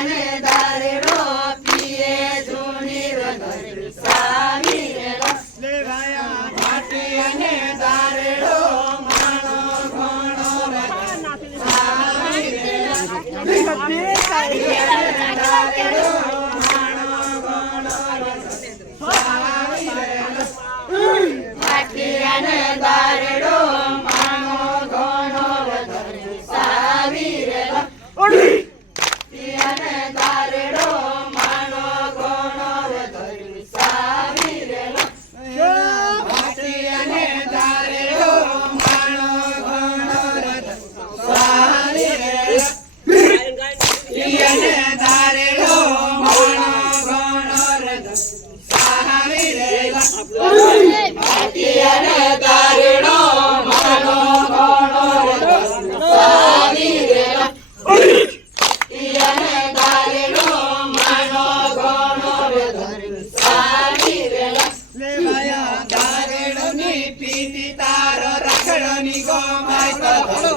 ને દારેડો પીએ જૂની રગડી સાવી રે લેવાયા માટી અને દારેડો માણો ઘણો સાવી રે દારેડો માટી અને દારેડો માણો ઘણો સાવી રે અને દારેડો માનો ઘણો વધરી સાવી રે માટી અને દારેડો માનો ઘણો સાવી રે અને દારેડો માનો ઘણો સાવી રે માટી અને દારેડો માનો ઘણો સાવી રે લેવાયા દારેડો ની પીતી તારો રાખડો ની ગોમાય તો